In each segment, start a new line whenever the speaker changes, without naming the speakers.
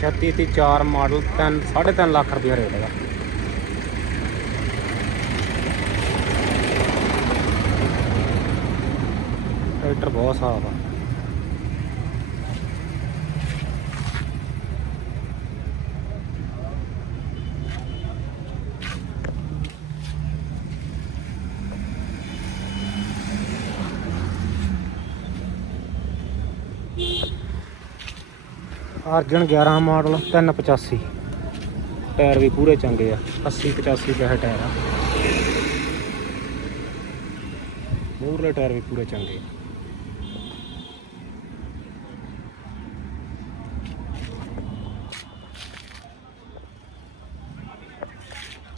36 ਤੀ 4 ਮਾਡਲ 3 3.5 ਲੱਖ ਰੁਪਏ ਰੇਟ ਹੈਗਾ। ਟਰੈਕਟਰ ਬਹੁਤ ਸਾਫ਼ ਆ। ਅਰਜਨ 11 ਮਾਡਲ 385 ਟਾਇਰ ਵੀ ਪੂਰੇ ਚੰਗੇ ਆ 80 85 ਦਾ ਟਾਇਰ ਆ। ਮੂਰਲੇ ਟਾਇਰ ਵੀ ਪੂਰੇ ਚੰਗੇ ਆ।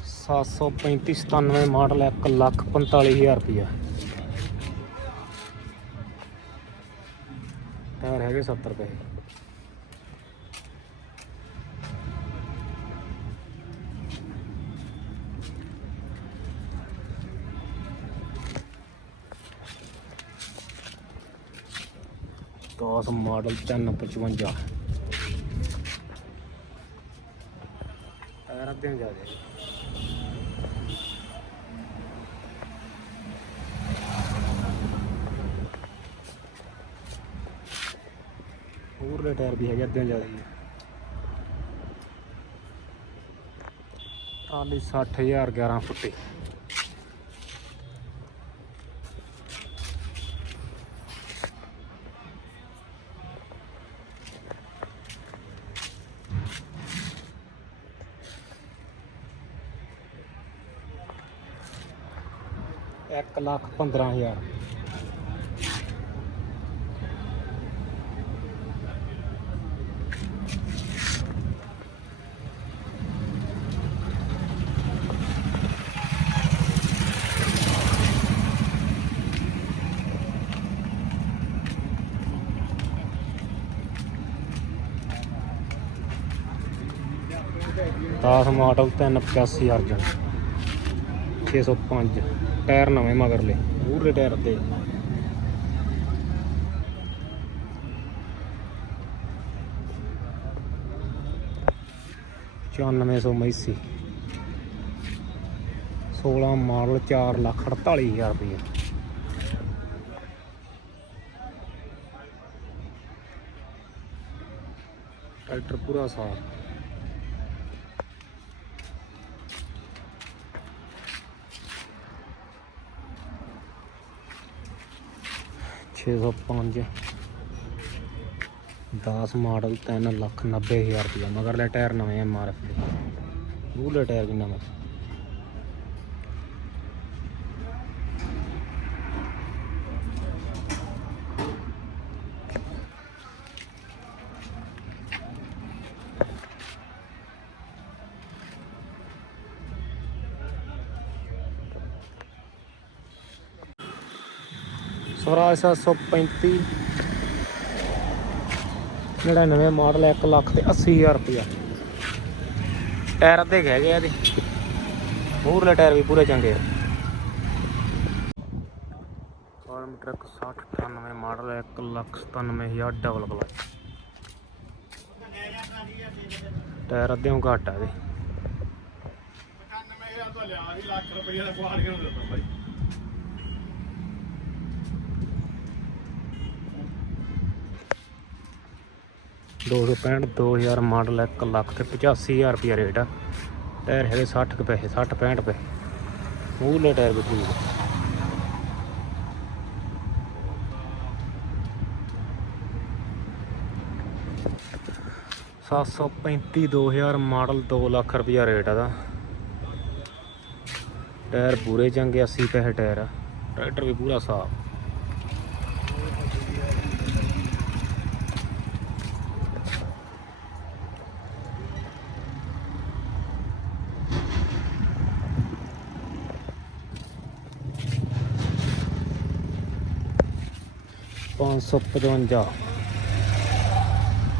ਸੱਤ ਸੌ ਪੈਂਤੀ, ਸਤਾਨਵੇਂ ਮਾਡਲ 1 ਲੱਖ 45000 ਰੁਪਇਆ ਟਾਇਰ ਹੈਗੇ 70 ਰੁਪਏ 10 ਮਾਡਲ 355 ਅਗਰ ਅੱਧੇ ਨੂੰ ਜਾ ਦੇ ਹੋਰ ਦੇ ਟਾਇਰ ਵੀ ਹੈਗੇ, ਅੱਧੇ ਜਾ ਰਹੀ ਹੈ ਟਰਾਲੀ 60000 11 ਫੁੱਟੀ। ਇੱਕ ਲੱਖ 15000 ਦਸ ਮਾਡਲ 385 ਅਰਜਨ 605 ਟਾਇਰ ਨਵੇਂ ਮਗਰਲੇ। ਮੂਹਰੇ ਟਾਇਰ ਤੇ ਚੁਰਾਨਵੇਂ ਸੌ ਮੈਸੀ 16 ਮਾਡਲ 4 ਲੱਖ 48 ਹਜ਼ਾਰ ਰੁਪਏ ਟਰੈਕਟਰ ਪੂਰਾ ਸਾਫ਼। ਛੇ ਸੌ ਪੰਜ। 10 ਮਾਡਲ 3 ਲੱਖ 90 ਹਜ਼ਾਰ ਰੁਪਇਆ। ਮਗਰਲੇ ਟਾਇਰ ਨਵੇਂ ਐਮ ਆਰ ਐਫ ਦੇ। ਮੂਹਰੇ ਟਾਇਰ ਵੀ ਨਵੇਂ। ਸਵਰਾਜ 735 99 ਮਾਡਲ 1 ਲੱਖ ਤੇ ਹਜ਼ਾਰ ਰੁਪਇਆ। ਟਾਇਰ ਅੱਧੇ ਗਏ ਗਏ ਇਹਦੇ। ਮੂਹਰਲੇ ਟਾਇਰ ਵੀ ਪੂਰੇ ਚੰਗੇ ਆ। Farmtrac 60 model 1 lakh 97000 double clutch tyre ਅੱਧੇ ਘੱਟ ਆ ਇਹਦੇ।
ਲਿਆ ਸੀ ਲੱਖ ਰੁਪਏ ਦਾ ਕੁਆਰ ਕਿਉਂ ਦਿੱਤਾ
ਭਾਈ 265 2000 ਮਾਡਲ ਹੈ 1 ਲੱਖ ਤੇ 85000 ਰੁਪਏ ਰੇਟ ਆ। ਟਾਇਰ ਹੈਗੇ 60 ਕੁ ਪੈਸੇ 60 65 ਪੈਸੇ ਮੂਹਲੇ ਟਾਇਰ ਵੀ ਠੀਕ ਸੱਤ ਸੌ 2000 ਮਾਡਲ 2 ਲੱਖ ਰੁਪਇਆ ਰੇਟ ਆ ਦਾ। ਟਾਇਰ ਪੂਰੇ ਚੰਗੇ 80 ਪੈਸੇ ਟਾਇਰ ਆ। ਟਰੈਕਟਰ ਵੀ ਪੂਰਾ ਸਾਫ਼। ਪੰਜ ਸੌ ਪਚਵੰਜਾ।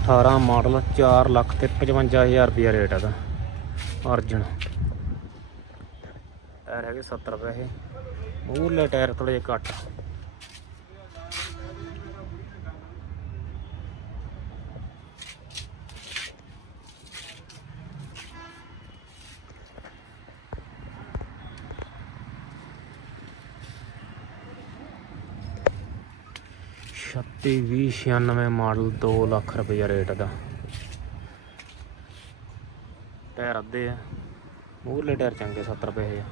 18 ਮਾਡਲ 4 ਲੱਖ ਤੇ 55000 ਰੁਪਇਆ ਰੇਟ ਹੈਗਾ। ਅਰਜਨ। ਟਾਇਰ ਹੈਗੇ 70 ਪੈਸੇ। ਮੂਹਰਲੇ ਟਾਇਰ ਥੋੜੇ ਜਿਹੇ ਘੱਟ। ਛੱਤੀ ਵੀਹ ਛਿਆਨਵੇਂ ਮਾਡਲ 2 ਲੱਖ ਰੁਪਈਆ ਰੇਟ ਦਾ। ਟਾਇਰ ਅੱਧੇ ਆ। ਮੂਹਰਲੇ ਟਾਇਰ ਚੰਗੇ 70 ਰੁਪਏ ਆ।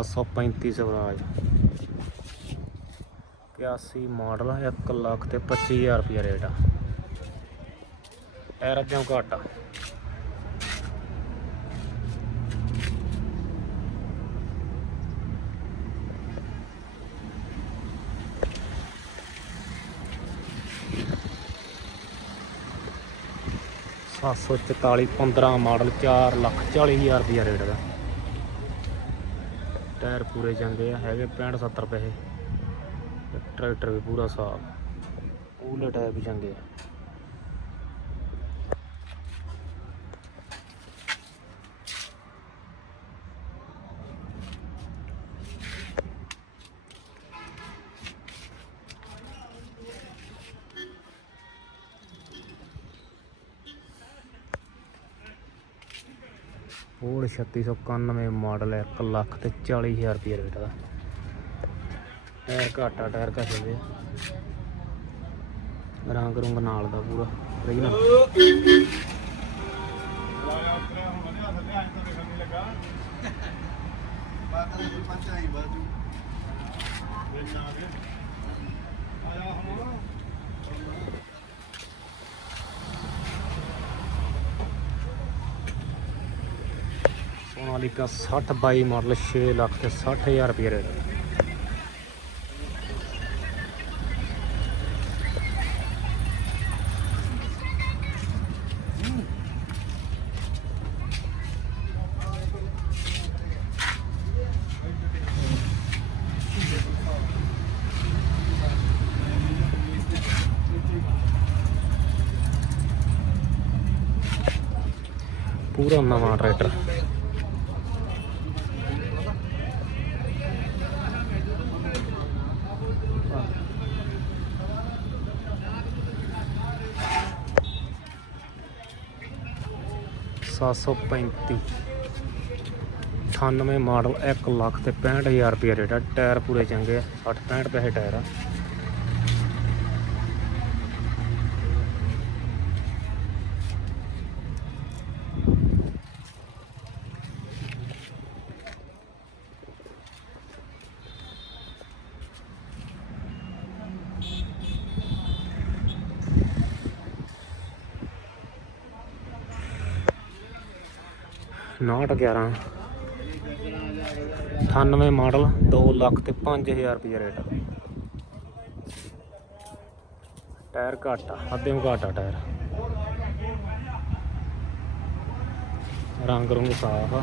ਸੱਤ ਸੌ ਪੈਂਤੀ ਸਵਰਾਜ। 81 ਮਾਡਲ 1 ਲੱਖ ਤੇ 25000 ਰੁਪਏ ਰੇਟ ਆ। ਟਾਇਰ ਅੱਗੇ ਘੱਟ ਆ? ਸੱਤ ਸੌ ਚੁਤਾਲੀ 15 ਮਾਡਲ 4 ਲੱਖ 40000 ਰੁਪਏ ਰੇਟ ਦਾ ਟਾਇਰ ਪੂਰੇ ਚੰਗੇ ਆ, ਹੈਗੇ 65 70 ਰੁਪਏ ਤੇ ਟਰੈਕਟਰ ਵੀ ਪੂਰਾ ਸਾਫ਼। ਉਹਲੇ ਟਾਇਰ ਵੀ ਚੰਗੇ ਆ। 3691 ਮਾਡਲ 1 ਲੱਖ ਤੇ 40000 ਰੁਪਏ ਰੇਟ ਦਾ। ਟਾਇਰ ਘਾਟਾ ਟਾਇਰ ਘਸੇ ਰੰਗ ਰੁੰਗ ਨਾਲ ਦਾ ਪੂਰਾ ਰੀਜਨਲ
ਲਾਇਆ ਉਤਰਿਆ ਹੁਣ ਵਧੀਆ ਥੱਲੇ ਅੱਜ ਤਾਂ ਦੇਖਣ ਨਹੀਂ ਲੱਗਾ
ਬਾਤਾਂ ਦੀ ਪੰਚਾਈ ਬਾਜੂ
ਵੇਚ ਆ ਗਏ ਆਇਆ ਹੁਣ
ਸੋਨਾਲੀਕਾ 60 22 ਮਾਡਲ 6 ਲੱਖ ਤੇ 60000 ਰੁਪਏ ਰੇਟ ਪੂਰਾ ਨਵਾਂ ਟਰੈਕਟਰ। ਸੱਤ ਸੌ ਪੈਂਤੀ। 98 ਮਾਡਲ 1 ਲੱਖ ਤੇ 65000 ਰੁਪਏ ਰੇਟ ਆ। ਟਾਇਰ ਪੂਰੇ ਚੰਗੇ ਆ 60 65 ਪੈਸੇ ਟਾਇਰ ਆ। ਨਾਟ 11 98 ਮਾਡਲ 2 ਲੱਖ ਤੇ 5000 ਰੁਪਏ ਰੇਟ। ਟਾਇਰ ਘੱਟ ਆ ਅੱਧੇ ਨੂੰ ਘੱਟ ਆ ਟਾਇਰ। ਰੰਗ ਰੰਗ ਸਾਫ਼ ਆ।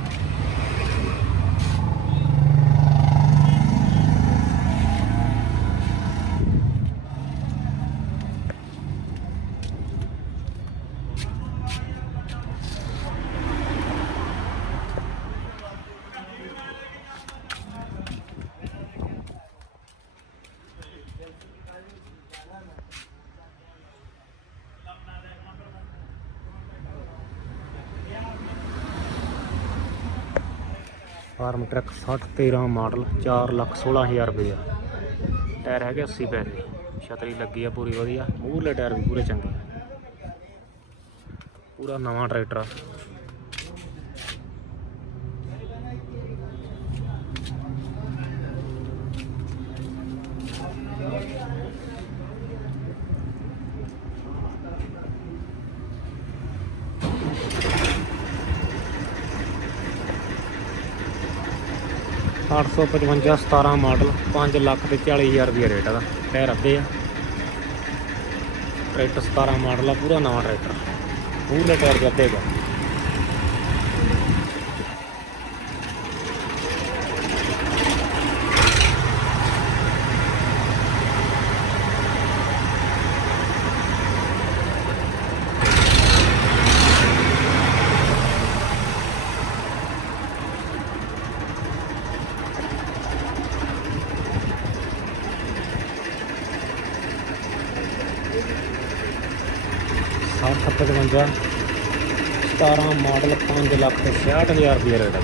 ਟਰੱਕ 60 13 ਮਾਡਲ 4 ਲੱਖ 16000 ਰੁਪਏ ਟਾਇਰ ਹੈਗੇ 80 ਪੈਸੇ। ਛਤਰੀ ਲੱਗੀ ਆ ਪੂਰੀ ਵਧੀਆ। ਮੂਹਰਲੇ ਟਾਇਰ ਵੀ ਪੂਰੇ ਚੰਗੇ ਆ। ਪੂਰਾ ਨਵਾਂ ਟਰੈਕਟਰ ਆ। ਅੱਠ ਸੌ ਪਚਵੰਜਾ 17 ਮਾਡਲ 5 ਲੱਖ ਤੇ 40000 ਰੁਪਏ ਰੇਟ ਦਾ ਟਾਇਰ ਅੱਧੇ ਆ। ਟਰੈਕਟਰ 17 ਮਾਡਲ ਆ, ਪੂਰਾ ਨਵਾਂ ਟਰੈਕਟਰ। ਪੂਰੇ ਟਾਇਰ ਦੇ ਅੱਧੇ ਦਾ 55 17 ਮਾਡਲ 5 ਲੱਖ ਤੇ 66000 ਰੁਪਏ ਰੇਟ ਦਾ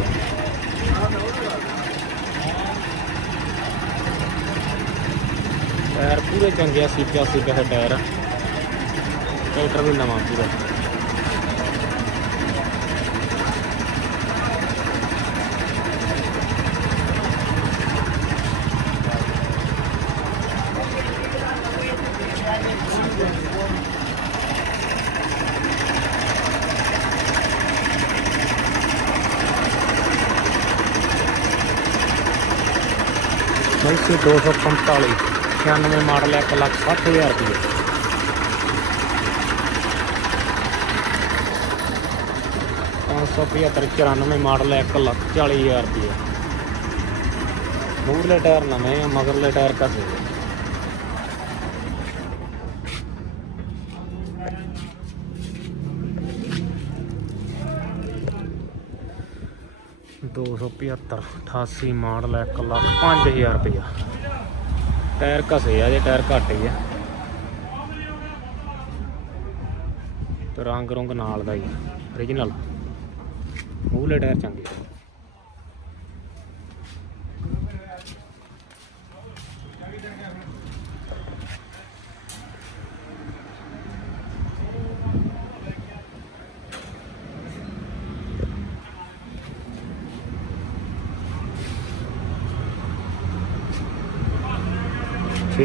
ਟਾਇਰ ਪੂਰੇ ਚੰਗੇ ਆ, ਸੀਪਿਆ ਸੀਪਿਆ ਹੈ ਟਾਇਰ ਟਰੈਕਟਰ ਵੀ ਨਵਾਂ ਪੂਰਾ। ਮੈਸੀ 245 96 ਮਾਡਲ 1 ਲੱਖ 60000 ਰੁਪਏ। ਪੰਜ ਸੌ 95 ਮਾਡਲ 1 ਲੱਖ 40000 ਰੁਪਏ। ਮੂਰਲੇ ਟਾਇਰ ਨਵੇਂ ਮਗਰਲੇ ਟਾਇਰ ਕਸੇ 275 88 ਮਾਡਲ 1 ਲੱਖ 5000 ਰੁਪਇਆ। ਟਾਇਰ ਘਸੇ ਆ, ਜੇ ਟਾਇਰ ਘੱਟ ਹੀ ਆ ਤੇ ਰੰਗ ਰੰਗ ਨਾਲ ਦਾ ਹੀ origignal ਮੂਹਲੇ ਟਾਇਰ ਚੰਗੇ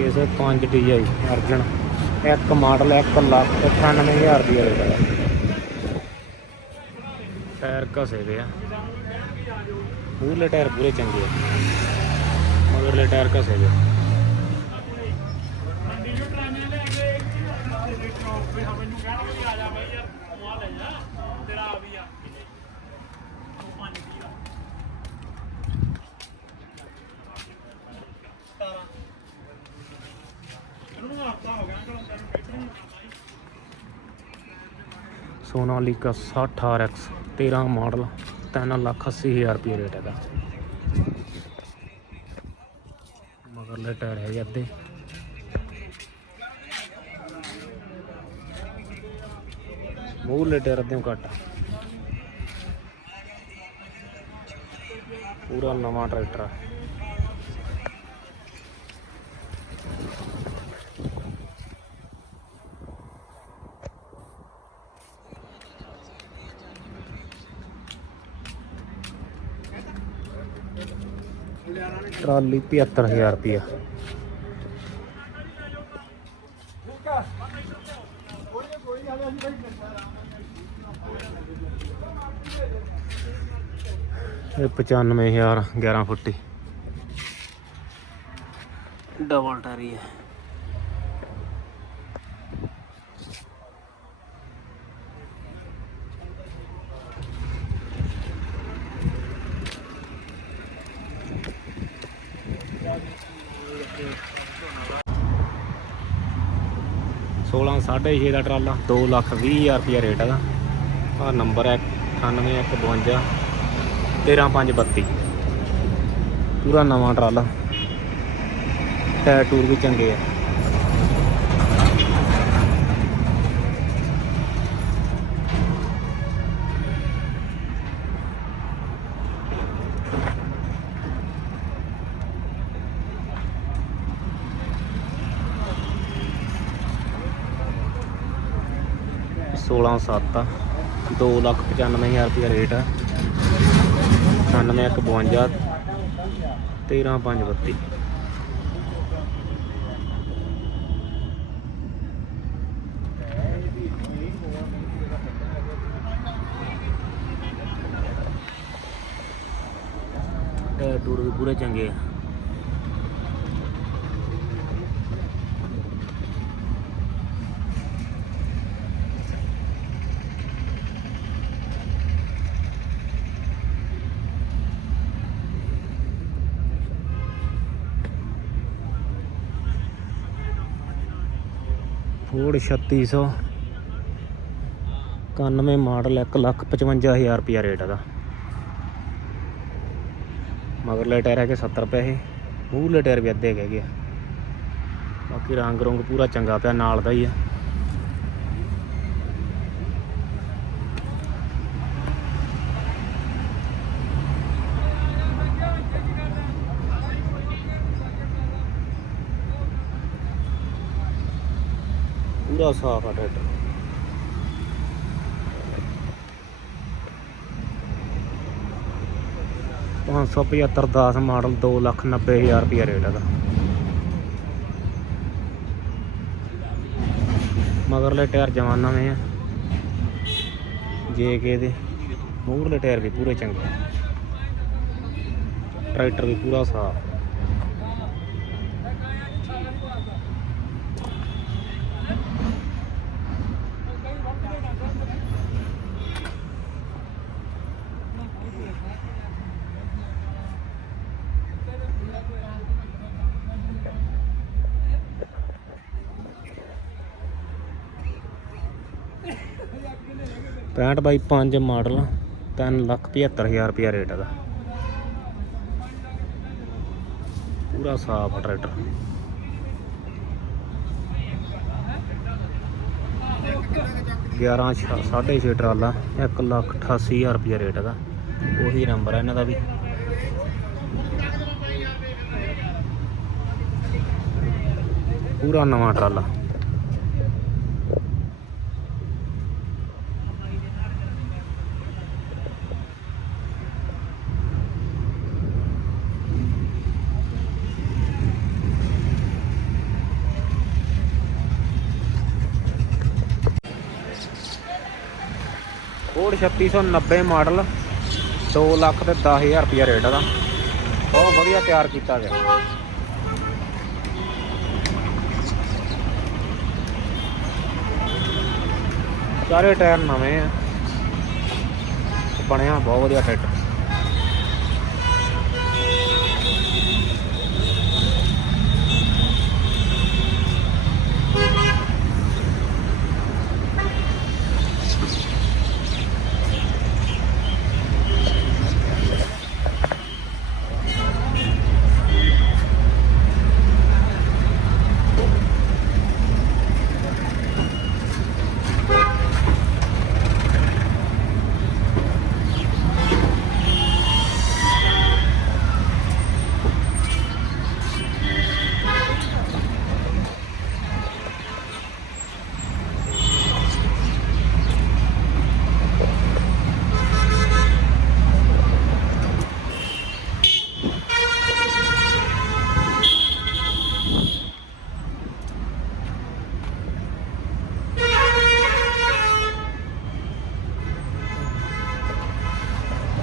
ਆ। ਛੇ ਸੌ DI ਅਰਜਨ। ਇੱਕ ਮਾਡਲ 1 ਲੱਖ ਤੇ 98000 ਦੀ ਰੇਟ ਹੈ ਟਾਇਰ ਘਸੇ ਦੇ ਆ। ਮੂਹਰਲੇ ਟਾਇਰ ਪੂਰੇ ਚੰਗੇ ਆ। ਮਗਰਲੇ ਟਾਇਰ ਘਸੇ ਦੇ ਸੋਨਾਲੀਕਾ 60 RX 13 ਮਾਡਲ 3 ਲੱਖ 80 ਹਜ਼ਾਰ ਰੁਪਏ ਰੇਟ ਹੈਗਾ। ਮਗਰਲੇ ਟਾਇਰ ਹੈ ਅੱਧੇ। ਮੂਹਰਲੇ ਟਾਇਰ ਅੱਧੇ ਘੱਟ। ਪੂਰਾ ਨਵਾਂ ਟਰੈਕਟਰ ਆ। ਟਰਾਲੀ 75000 ਰੁਪਇਆ। ਇਹ 95000 11 ਫੁੱਟੀ। ਡਬਲ ਟਾਰੀ ਹੈ। ਸੋਲਾਂ ਸਾਢੇ ਛੇ ਦਾ ਟਰਾਲਾ। 2 ਲੱਖ 20 ਹਜ਼ਾਰ ਰੁਪਇਆ ਰੇਟ ਹੈਗਾ। ਆ ਨੰਬਰ ਹੈ 9852 13532 ਪੂਰਾ ਨਵਾਂ ਟਰਾਲਾ। ਟਾਇਰ ਟੂਰ ਵੀ ਚੰਗੇ ਆ। ਸੋਲਾਂ ਸੱਤ ਆ। 2 ਲੱਖ 95 ਹਜ਼ਾਰ ਰੁਪਇਆ ਰੇਟ ਆ। 9152 13532 ਟਾਇਰ ਟੂਰ ਵੀ ਪੂਰੇ ਚੰਗੇ ਆ। ਫੋਰਡ 3600 91 ਮਾਡਲ 1 ਲੱਖ 55000 ਰੁਪਿਆ ਰੇਟ ਹੈਗਾ ਮਗਰਲੇ ਟਾਇਰ ਹੈਗੇ 70 ਪੈਸੇ ਮੂਹਰਲੇ ਟਾਇਰ ਵੀ ਅੱਧੇ ਕੁ ਹੈਗੇ ਆ। ਬਾਕੀ ਰੰਗ ਰੁੰਗ ਪੂਰਾ ਚੰਗਾ ਪਿਆ, ਨਾਲ ਦਾ ਹੀ ਆ। ਪੂਰਾ ਸਾਫ਼ ਆ ਟਰੈਕਟਰ। ਪੰਜ ਸੌ ਪਝੱਤਰ 10 ਮਾਡਲ 2 ਲੱਖ ਨੱਬੇ ਹਜ਼ਾਰ ਰੁਪਇਆ ਰੇਟ ਹੈਗਾ ਮਗਰਲੇ ਟਾਇਰ ਜਮਾਂ ਨਵੇਂ ਆ। ਜੇ ਕੇ ਦੇ ਮੂਹਰਲੇ ਟਾਇਰ ਵੀ ਪੂਰੇ ਚੰਗੇ ਟਰੈਕਟਰ ਵੀ ਪੂਰਾ ਸਾਫ਼। ਪੈਂਹਠ ਬਾਈ 5 ਮਾਡਲ 3 ਲੱਖ 75000 ਰੁਪਇਆ ਰੇਟ ਹੈਗਾ ਪੂਰਾ ਸਾਫ਼ ਆ ਟਰੈਕਟਰ। ਗਿਆਰਾਂ ਸਾਢੇ ਛੇ ਟਰਾਲਾ 1 ਲੱਖ 88000 ਰੁਪਇਆ ਰੇਟ ਦਾ ਉਹੀ ਨੰਬਰ ਹੈ ਇਹਨਾਂ ਦਾ ਵੀ। ਪੂਰਾ ਨਵਾਂ ਟਰਾਲਾ ਕੋਡ 3690 ਮਾਡਲ 2 ਲੱਖ ਤੇ 10000 ਰੁਪਇਆ ਰੇਟ ਇਹਦਾ। ਬਹੁਤ ਵਧੀਆ ਤਿਆਰ ਕੀਤਾ ਗਿਆ। ਸਾਰੇ ਟਾਇਰ ਨਵੇਂ ਆ। ਬਣਿਆ, ਬਹੁਤ ਵਧੀਆ ਟਰੈਕਟਰ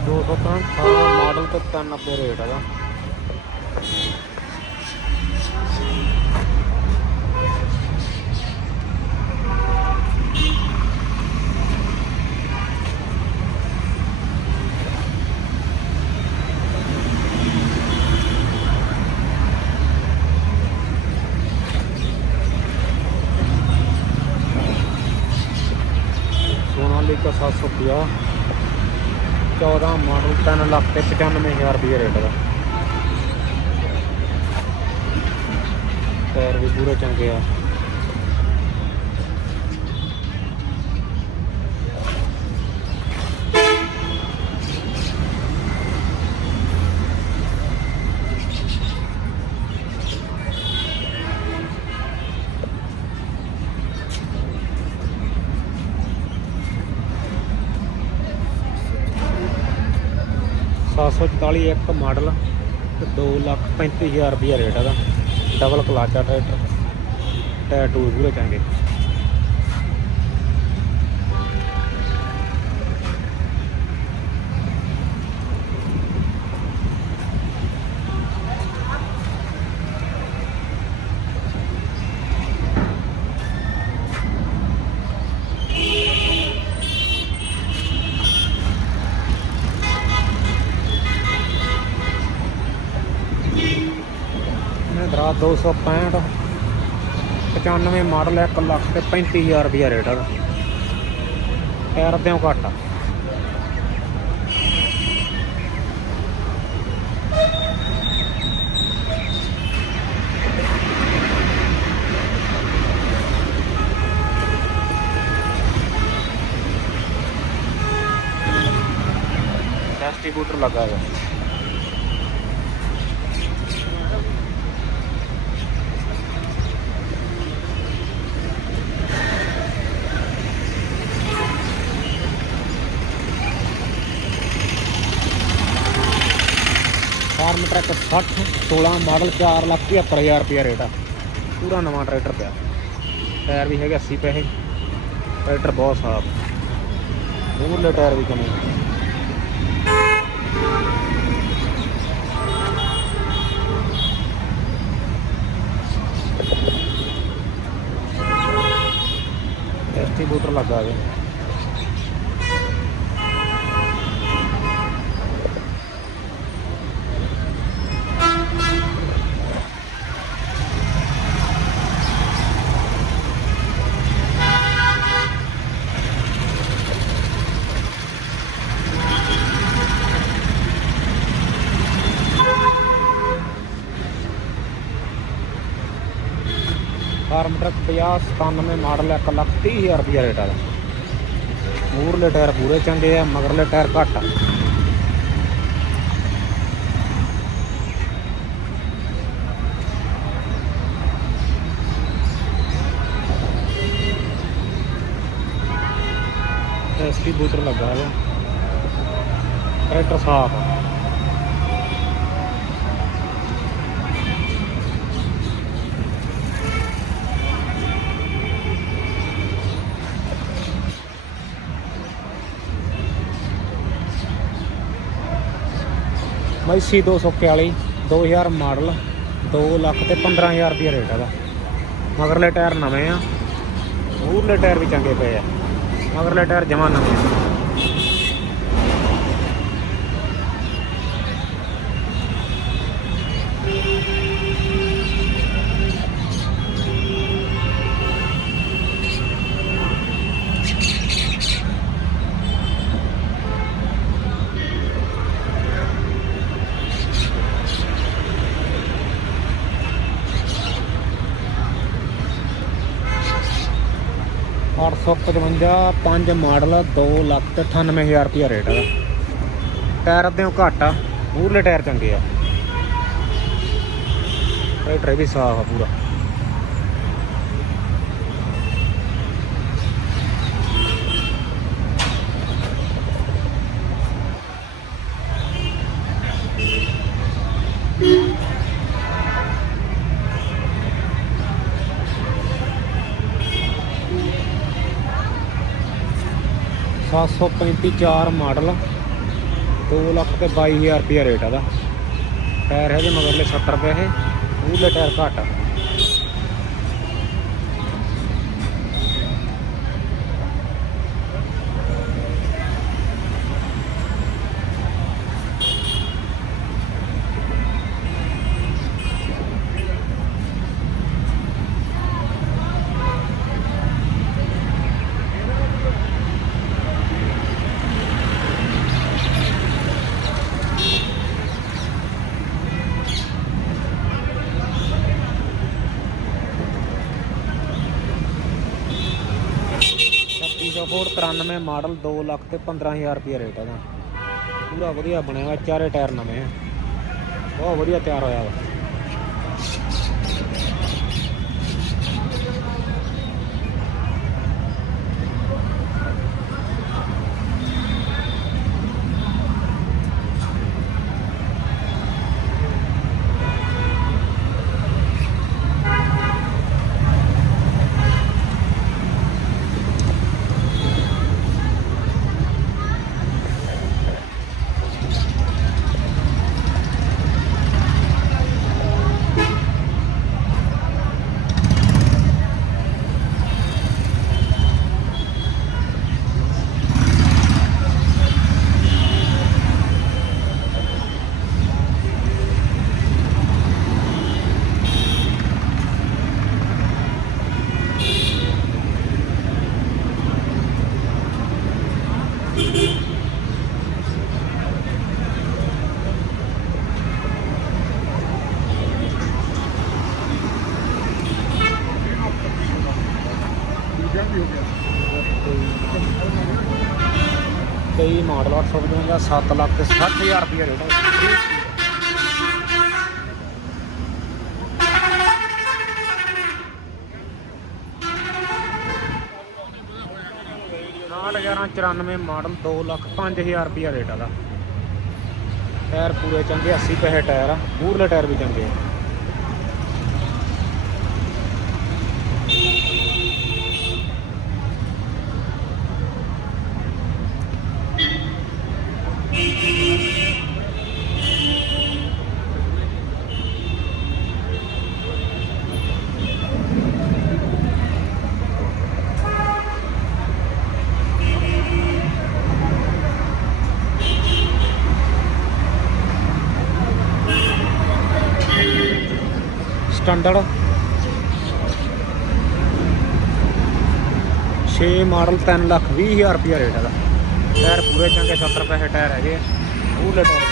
ਦੋ ਸੌ ਤਾਂ ਮਾਡਲ ਤੇ 390 ਰੇਟ ਹੈਗਾ ਸੋਨਾਲੀਕਾ 750 14 ਮਾਡਲ 3 ਲੱਖ ਤੇ 95000 ਰੁਪਏ ਰੇਟ ਦਾ। ਟਾਇਰ ਵੀ ਪੂਰੇ ਚੰਗੇ ਆ। ਸੱਤ ਸੌ ਚੁਤਾਲੀ ਇੱਕ ਮਾਡਲ ਤੇ 2 ਲੱਖ 35000 ਰੁਪਏ ਰੇਟ ਇਹਦਾ। ਡਬਲ ਕਲਾਚਾ ਟਰੈਕਟਰ। ਟਾਇਰ ਟੂਰ ਪੂਰੇ ਚੰਗੇ ਮਹਿੰਦਰਾ 265 95 ਮਾਡਲ 1 ਲੱਖ ਤੇ 35000 ਰੁਪਏ ਰੇਟ ਹੈਗਾ ਟਾਇਰ ਦਿਓ ਘੱਟ ਆ। ਡਿਸਟ੍ਰੀਬਿਊਟਰ ਲੱਗਾ ਹੈ 60 16 ਮਾਡਲ 4 ਲੱਖ 75000 ਰੁਪਏ ਰੇਟ ਆ। ਪੂਰਾ ਨਵਾਂ ਟਰੈਕਟਰ ਪਿਆ। ਟਾਇਰ ਵੀ ਹੈਗੇ 80 ਪੈਸੇ। ਟਰੈਕਟਰ ਬਹੁਤ ਸਾਫ਼। ਮੂਹਰਲੇ ਟਾਇਰ ਵੀ ਕਮੇ। ਡਿਸਟ੍ਰੀਬਿਊਟਰ ਲੱਗਾ ਹੈ ਫਾਰਮ ਟਰੱਕ 50 97 ਮਾਡਲ 1 ਲੱਖ 30 ਹਜ਼ਾਰ ਰੁਪਇਆ ਰੇਟ ਆ ਮੂਰਲੇ ਟਾਇਰ ਪੂਰੇ ਚੰਗੇ ਆ, ਮਗਰਲੇ ਟਾਇਰ ਘੱਟ ਆ। ਐਸਟੀ ਬੂਟਰ ਲੱਗਾ ਹੈ ਟਰੈਕਟਰ ਸਾਫ਼ ਆ। ਮੈਸੀ 241 2000 ਮਾਡਲ 2 ਲੱਖ ਤੇ 15000 ਰੁਪਏ ਰੇਟ ਹੈਗਾ ਮਗਰਲੇ ਟਾਇਰ ਨਵੇਂ ਆ ਮੂਰਲੇ ਟਾਇਰ ਵੀ ਚੰਗੇ ਪਏ ਆ। ਮਗਰਲੇ ਟਾਇਰ ਜਮਾ ਨਵੇਂ ਆ। ਅੱਠ ਸੌ ਪਚਵੰਜਾ, ਪੰਜ ਮਾਡਲ 2 ਲੱਖ ਤੇ 98000 ਰੁਪਇਆ ਰੇਟ ਹੈਗਾ ਟਾਇਰ ਅੱਧਿਓਂ ਘੱਟ ਆ ਪੂਰੇ ਟਾਇਰ ਚੰਗੇ ਆ। ਟਰੈਕਟਰ ਵੀ ਸਾਫ਼ ਆ ਪੂਰਾ। ਸੱਤ ਸੌ ਪੈਂਤੀ ਚਾਰ ਮਾਡਲ। 2 ਲੱਖ ਤੇ 22000 ਰੁਪਇਆ ਰੇਟ ਹੈਗਾ ਟਾਇਰ ਹੈਗੇ ਮਗਰਲੇ 70 ਪੈਸੇ ਮੂਰਲੇ ਟਾਇਰ ਘੱਟ ਆ। ਛੱਤੀ ਸੌ ਫੋਰ 93 ਮਾਡਲ 2 ਲੱਖ ਤੇ 15000 ਰੁਪਏ ਰੇਟ ਹੈਗਾ ਪੂਰਾ ਵਧੀਆ ਬਣਿਆ ਹੋਇਆ ਚਾਰੇ ਟਾਇਰ ਨਵੇਂ ਆ। ਬਹੁਤ ਵਧੀਆ ਤਿਆਰ ਹੋਇਆ ਵਾ। ਕਈ ਮਾਡਲ 855 7 ਲੱਖ ਤੇ 60000 ਰੁਪਏ ਰੇਟ ਹੈ ਨਾਟ 1194 ਮਾਡਲ 2 ਲੱਖ 5000 ਰੁਪਏ ਰੇਟ ਹੈਗਾ ਟਾਇਰ ਪੂਰੇ ਚੰਗੇ 80 ਪੈਸੇ ਟਾਇਰ ਆ। ਮੂਹਰਲੇ ਟਾਇਰ ਵੀ ਚੰਗੇ ਆ। ਸਟੈਂਡਰਡ। 6 ਮਾਡਲ 3 ਲੱਖ 20 ਹਜ਼ਾਰ ਰੁਪਇਆ ਰੇਟ ਹੈਗਾ। ਟਾਇਰ ਪੂਰੇ ਚੰਗੇ 70 ਪੈਸੇ ਟਾਇਰ ਹੈਗੇ। ਪੂਰੇ ਟਾਇਰ